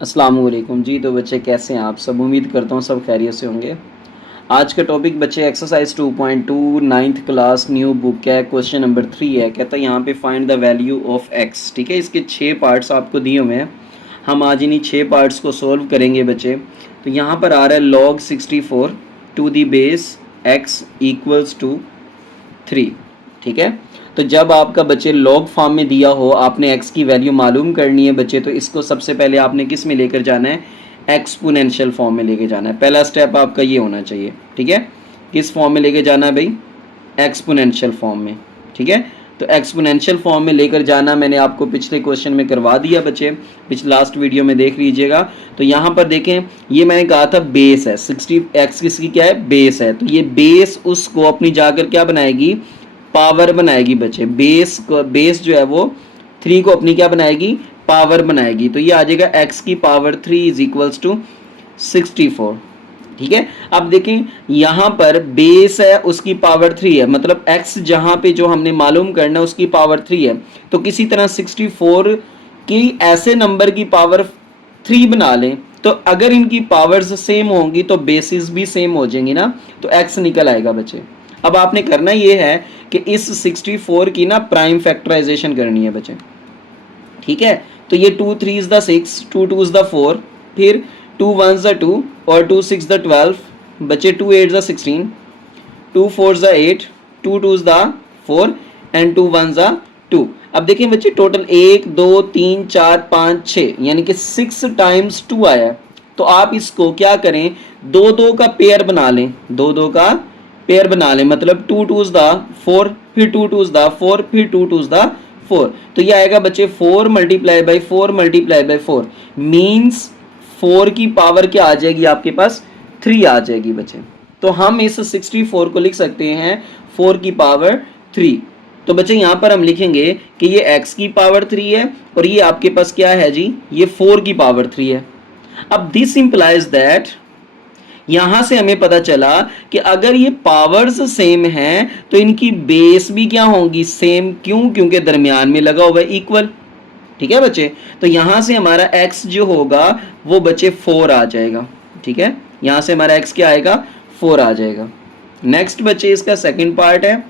अस्सलाम वालेकुम जी। तो बच्चे कैसे हैं आप सब? उम्मीद करता हूँ सब खैरियत से होंगे। आज का टॉपिक बच्चे exercise 2.2 ninth class new book है। क्वेश्चन नंबर 3 है। कहता है यहाँ पे find the value of x. ठीक है, इसके 6 पार्ट्स आपको दिए हुए हैं। हम आज इन्हीं 6 पार्ट्स को सॉल्व करेंगे बच्चे। तो यहाँ पर आ रहा है log 64 to the base x equals to 3। ठीक है, तो जब आपका बच्चे लॉग फॉर्म में दिया हो, आपने x की वैल्यू मालूम करनी है बच्चे, तो इसको सबसे पहले आपने किस में लेकर जाना है? एक्सपोनेंशियल फॉर्म में लेके जाना है। पहला स्टेप आपका ये होना चाहिए। ठीक है, किस फॉर्म में लेके जाना है भाई? एक्सपोनेंशियल फॉर्म में। ठीक है, तो एक्सपोनेंशियल फॉर्म में लेकर जाना मैंने आपको पिछले क्वेश्चन में करवा दिया बच्चे, पिछले लास्ट वीडियो में देख लीजिएगा। तो यहाँ पर देखें, ये मैंने कहा था बेस है 60, एक्स किसकी क्या है? बेस है। तो ये बेस उसको अपनी जाकर क्या बनाएगी? पावर बनाएगी बच्चे। बेस जो है वो 3 को अपनी क्या बनाएगी? पावर बनाएगी। तो ये आ जाएगा x की पावर 3 इज इक्वल्स टू 64। ठीक है, अब देखें यहाँ पर बेस है, उसकी पावर 3 है, मतलब x जहाँ पे जो हमने मालूम करना है उसकी पावर 3 है। तो किसी तरह 64 की ऐसे नंबर की पावर 3 बना लें, तो अगर इनकी पावर्स सेम होंगी तो बेसिस भी सेम हो जाएंगी ना, तो x निकल आएगा बच्चे। अब आपने करना ये है कि इस 64 की ना प्राइम फैक्टराइजेशन करनी है बच्चे। ठीक है, तो ये 2 3 द 6, 2 2 द 4, फिर 2 1 द 2 और 2 6 द 12 बच्चे, 2 8 the 16, 2 4 the 8, 2 2 the 4 and 2 1 the 2। अब देखिए बच्चे, टोटल 1 2 3 4 5 6 यानी कि 6 टाइम्स 2 आया है। तो आप इसको क्या करें? 2 2 का पेयर बना लें, 2 2 का पेयर बना लें, मतलब 2 2 द 4, फिर 2 2 द 4, फिर 2 2 द 4। तो ये आएगा बच्चे 4 multiply by 4 multiply by 4 means 4 की पावर क्या आ जाएगी आपके पास? 3 आ जाएगी बच्चे। तो हम इस 64 को लिख सकते हैं 4 की पावर 3। तो बच्चे यहाँ पर हम लिखेंगे कि ये x की पावर 3 है और ये आपके पास क्या है जी? ये 4 की पावर 3 है। अब दिस इंप्लाइज दैट, यहां से हमें पता चला कि अगर ये पावर्स सेम हैं तो इनकी बेस भी क्या होंगी? सेम। क्यों? क्योंकि दरमियान में लगा हुआ है इक्वल। ठीक है बच्चे, तो यहां से हमारा x जो होगा वो बच्चे 4 आ जाएगा। ठीक है, यहां से हमारा x क्या आएगा? 4 आ जाएगा। नेक्स्ट बच्चे इसका सेकंड पार्ट है।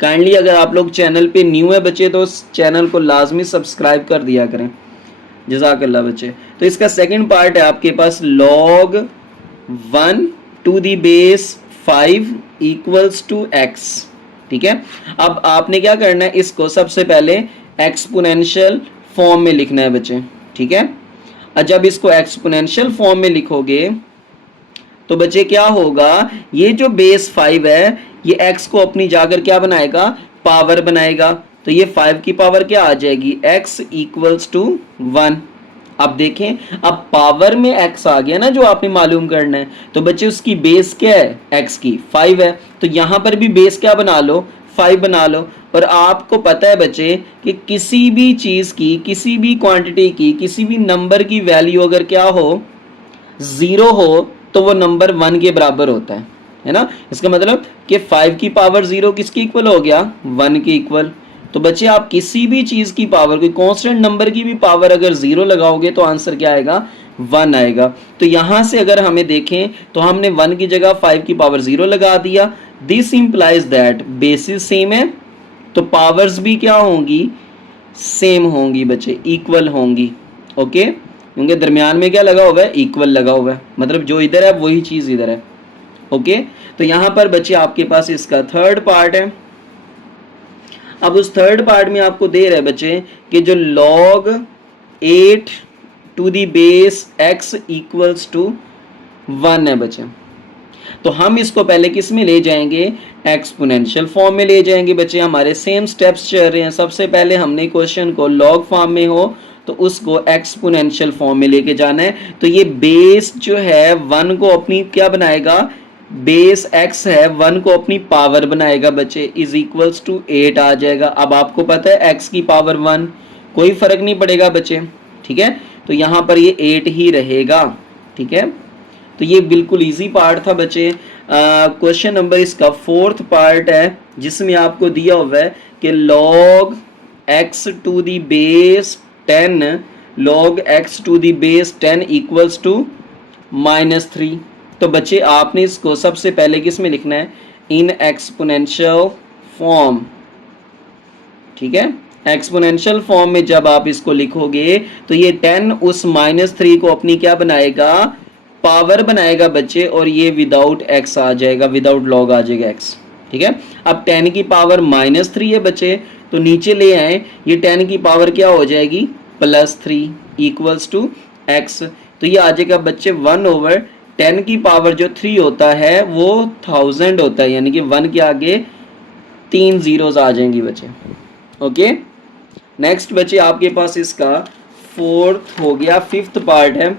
काइंडली अगर आप लोग चैनल पे न्यू है बच्चे तो चैनल को लाजमी सब्सक्राइब कर दिया करें, जज़ाकल्लाह बच्चे। तो इसका सेकंड पार्ट है आपके पास log 1 to the base 5 equals to x। ठीक है, अब आपने क्या करना है? इसको सबसे पहले एक्सपोनेंशियल फॉर्म में लिखना है बच्चे। ठीक है, और जब इसको एक्सपोनेंशियल फॉर्म में लिखोगे तो बच्चे क्या होगा? ये जो बेस 5 है ये x को अपनी जाकर क्या बनाएगा? पावर बनाएगा। तो ये 5 की पावर क्या आ जाएगी? x equals to 1। अब देखें, अब पावर में x आ गया ना जो आपने मालूम करना है, तो बच्चे उसकी बेस क्या है? x की 5 है, तो यहां पर भी बेस क्या बना लो? 5 बना लो। और आपको पता है बच्चे कि किसी भी चीज की, किसी भी क्वांटिटी की, किसी भी नंबर की वैल्यू अगर क्या हो? 0 हो तो वो नंबर 1 के बराबर होता है ना। इसका मतलब कि 5 की पावर 0 किसके इक्वल हो गया? 1 के इक्वल। तो बच्चे आप किसी भी चीज की पावर, कोई कांस्टेंट नंबर की भी पावर अगर 0 लगाओगे तो आंसर क्या आएगा? 1 आएगा। तो यहां से अगर हमें देखें तो हमने 1 की जगह 5 की पावर 0 लगा दिया। This implies that basis same है तो पावर्स भी क्या होंगी? सेम होंगी बच्चे, इक्वल होंगी। ओके, क्योंकि दरमियान में क्या लगा हुआ है? इक्वल लगा हुआ है, मतलब जो इधर है वही चीज इधर है। ओके, तो यहां पर बच्चे आपके पास इसका थर्ड पार्ट है। अब उस थर्ड पार्ट में आपको दे रहे बच्चे कि जो log 8 to the base x equals to 1 है बच्चे। तो हम इसको पहले किस में ले जाएंगे? एक्सपोनेंशियल फॉर्म में ले जाएंगे बच्चे। हमारे सेम स्टेप्स चल रहे हैं। सबसे पहले हमने क्वेश्चन को लॉग फॉर्म में हो तो उसको एक्सपोनेंशियल फॉर्म में लेके जाना है। तो ये बेस जो है 1 को अपनी क्या बनाएगा? बेस x है 1 को अपनी पावर बनाएगा बच्चे, इज इक्वल्स टू 8 आ जाएगा। अब आपको पता है x की पावर 1, कोई फर्क नहीं पड़ेगा बच्चे। ठीक है, तो यहां पर ये 8 ही रहेगा। ठीक है, तो ये बिल्कुल इजी पार्ट था बच्चे। क्वेश्चन नंबर इसका फोर्थ पार्ट है जिसमें आपको दिया हुआ है कि log x to the base 10 log x to the base 10 equals to -3। तो बच्चे आपने इसको सबसे पहले किस में लिखना है, इन एक्सपोनेंशियल फॉर्म, ठीक है। एक्सपोनेंशियल फॉर्म में जब आप इसको लिखोगे तो ये 10 उस -3 को अपनी क्या बनाएगा, पावर बनाएगा बच्चे, और ये विदाउट x आ जाएगा, विदाउट लॉग आ जाएगा x, ठीक है। अब 10 की पावर -3 है बच्चे, तो नीचे ले आए, ये 10 की पावर क्या हो जाएगी, +3 इक्वल्स टू x। तो ये आ जाएगा बच्चे 1/10 की पावर जो 3 होता है वो 1000 होता है, यानी कि 1 के आगे 3 जीरोज आ जाएंगी बच्चे। ओके, नेक्स्ट बच्चे आपके पास इसका 4th हो गया, 5th पार्ट है।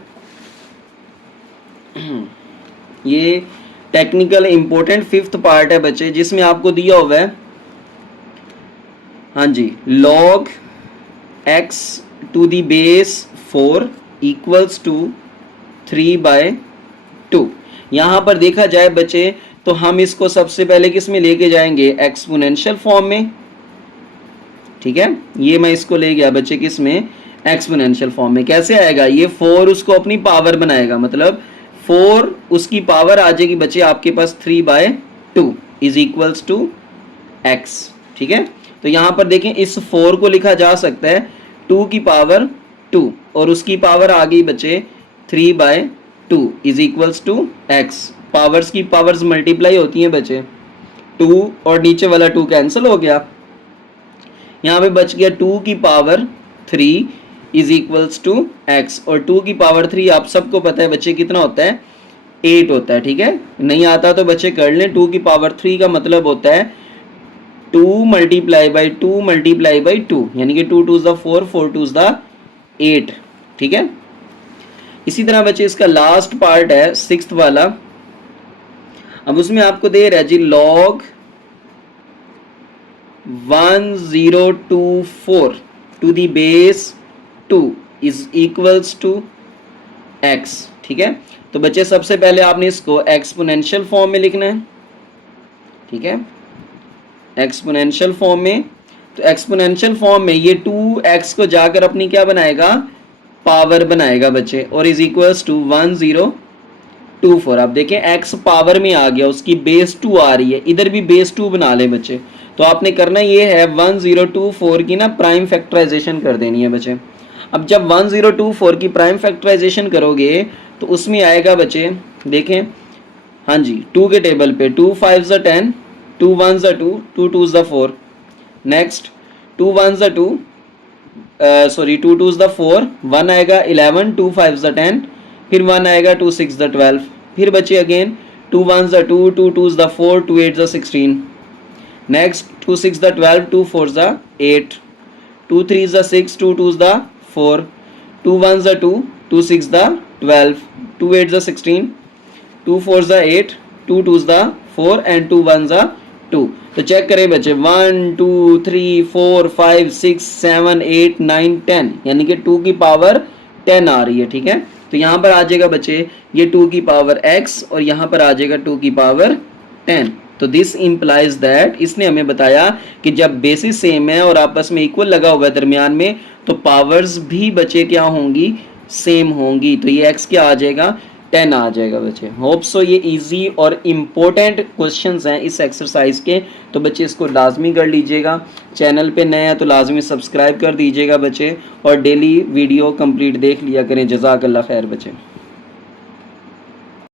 ये टेक्निकल इंपॉर्टेंट 5th पार्ट है बच्चे, जिसमें आपको दिया हुआ है, हाँ जी, log x to the base 4 equals to 3/2। यहाँ पर देखा जाए बच्चे तो हम इसको सबसे पहले किस में लेके जाएंगे, एक्सपोनेंशियल फॉर्म में, ठीक है। ये मैं इसको ले गया बच्चे किस में, एक्सपोनेंशियल फॉर्म में। कैसे आएगा, ये 4 उसको अपनी पावर बनाएगा, मतलब 4 उसकी पावर आ जाएगी बच्चे आपके पास 3/2 इज इक्वल्स टू x, ठीक है। तो यहाँ पर देखें इस 4 को लिखा जा सकता है 2 की पावर 2 और उसकी पावर आ गई बच्चे 3/2 is equals to x। Powers की पावर्स मल्टीप्लाई होती हैं बच्चे, 2 और नीचे वाला 2 कैंसिल हो गया, यहाँ पे बच गया 2 की power 3 is equals to x। और 2 की पावर 3 आप सबको पता है बच्चे कितना होता है, 8 होता है, ठीक है। नहीं आता तो बच्चे कर लें, 2 की पावर 3 का मतलब होता है 2 मल्टीप्लाई बाई 2 मल्टीप्लाई बाई 2, यानी कि 2 2 4 4 2 8, ठीक है। इसी तरह बच्चे इसका लास्ट पार्ट है 6th वाला। अब उसमें आपको दे रहा है जी log 1024 to the base 2 is equals to x, ठीक है। तो बच्चे सबसे पहले आपने इसको एक्सपोनेंशियल फॉर्म में लिखना है, ठीक है, एक्सपोनेंशियल फॉर्म में। तो एक्सपोनेंशियल फॉर्म में ये 2x को जाकर अपनी क्या बनाएगा, पावर बनाएगा बच्चे, और इज इक्वल्स टू 1024। आप देखें x पावर में आ गया, उसकी बेस 2 आ रही है, इधर भी बेस 2 बना ले बच्चे। तो आपने करना ये है 1024 की ना प्राइम फैक्टराइजेशन कर देनी है बच्चे। अब जब 1024 की प्राइम फैक्टराइजेशन करोगे तो उसमें आएगा बच्चे, देखें, हाँ जी, 2 के टेबल पे 2 5 10, 2 1 2, 2 2 4, नेक्स्ट 2 1 2, सॉरी 2 2 4, 1 आएगा 11, 2 5 10, फिर 1 आएगा 2 6 12, फिर बच्चे अगेन 2 1 2, 2 2 4, 2 8 16, नेक्स्ट 2 6 12, 2 4 8, 2 3 6, 2 2 4, 2 1 2, 2 6 12, 2 8 16, 2 4 8, 2 2 4 एंड 2 1 2। तो चेक करें बच्चे 1 2 3 4 5 6 7 8 9 10, यानी कि 2 की पावर 10 आ रही है, ठीक है। तो यहाँ पर आ जाएगा बच्चे ये 2 की पावर x और यहाँ पर आ जाएगा 2 की पावर 10। तो दिस इम्प्लाइज दैट, इसने हमें बताया कि जब बेसिस सेम है और आपस में इक्वल लगा हुआ है दरमियान में, तो पावर्स भी बच्चे क्या होंगी, सेम होंगी। तो ये x क्या आ जाएगा, 10 आ जाएगा बच्चे। होप सो ये इजी और इम्पोर्टेंट क्वेश्चंस हैं इस एक्सरसाइज के, तो बच्चे इसको लाजमी कर लीजिएगा। चैनल पे नए हैं तो लाजमी सब्सक्राइब कर दीजिएगा बच्चे, और डेली वीडियो कंप्लीट देख लिया करें। जज़ाकल्लाह खैर बच्चे।